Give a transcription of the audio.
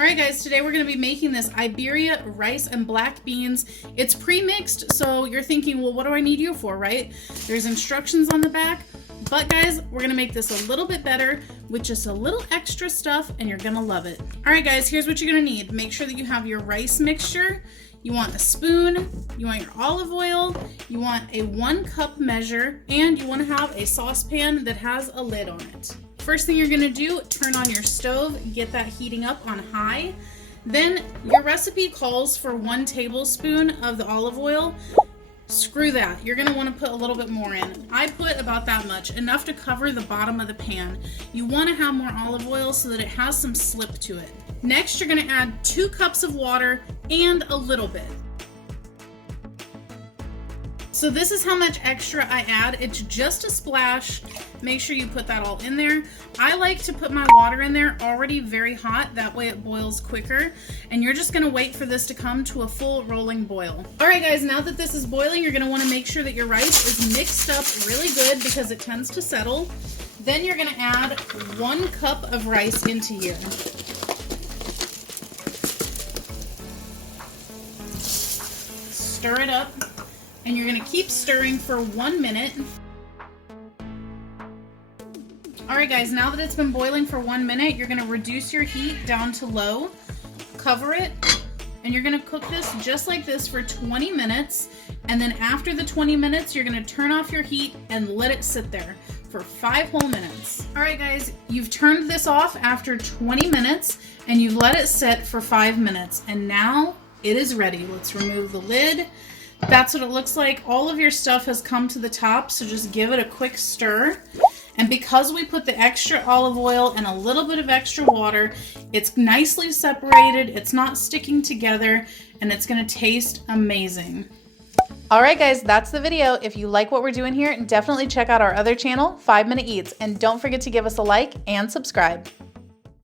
All right guys, today we're gonna be making this Iberia rice and black beans. It's pre-mixed, so you're thinking, well, what do I need you for, right? There's instructions on the back, but guys, we're gonna make this a little bit better with just a little extra stuff and you're gonna love it. All right guys, here's what you're gonna need. Make sure that you have your rice mixture. You want a spoon, you want your olive oil, you want a 1 cup measure, and you wanna have a saucepan that has a lid on it. First thing you're gonna do, turn on your stove, get that heating up on high. Then your recipe calls for 1 tablespoon of the olive oil. Screw that, you're gonna wanna put a little bit more in. I put about that much, enough to cover the bottom of the pan. You wanna have more olive oil so that it has some slip to it. Next, you're gonna add 2 cups of water and a little bit. So this is how much extra I add. It's just a splash. Make sure you put that all in there. I like to put my water in there already very hot. That way it boils quicker. And you're just gonna wait for this to come to a full rolling boil. All right guys, now that this is boiling, you're gonna wanna make sure that your rice is mixed up really good because it tends to settle. Then you're gonna add 1 cup of rice into here. Stir it up. And you're gonna keep stirring for 1 minute. All right guys, now that it's been boiling for 1 minute, you're gonna reduce your heat down to low, cover it, and you're gonna cook this just like this for 20 minutes. And then after the 20 minutes, you're gonna turn off your heat and let it sit there for 5 whole minutes. All right guys, you've turned this off after 20 minutes and you've let it sit for 5 minutes. And now it is ready. Let's remove the lid. That's what it looks like. All of your stuff has come to the top, so just give it a quick stir. And because we put the extra olive oil and a little bit of extra water, it's nicely separated, it's not sticking together, and it's gonna taste amazing. All right guys, that's the video. If you like what we're doing here, definitely check out our other channel, 5 Minute Eats, and don't forget to give us a like and subscribe.